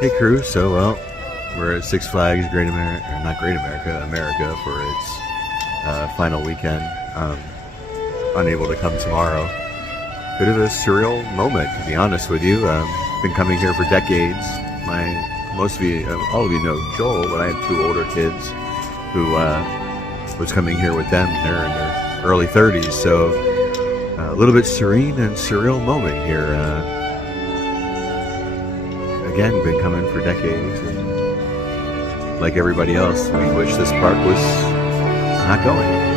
Hey crew, we're at Six Flags Great America, or not Great America, America for its final weekend. Unable to come tomorrow. Bit of a surreal moment, to be honest with you. Been coming here for decades. Most of you, all of you know Joel, but I have two older kids who was coming here with them. They're in their early 30s, so a little bit serene and surreal moment here. Again, been coming for decades, and like everybody else, we wish this park was not going.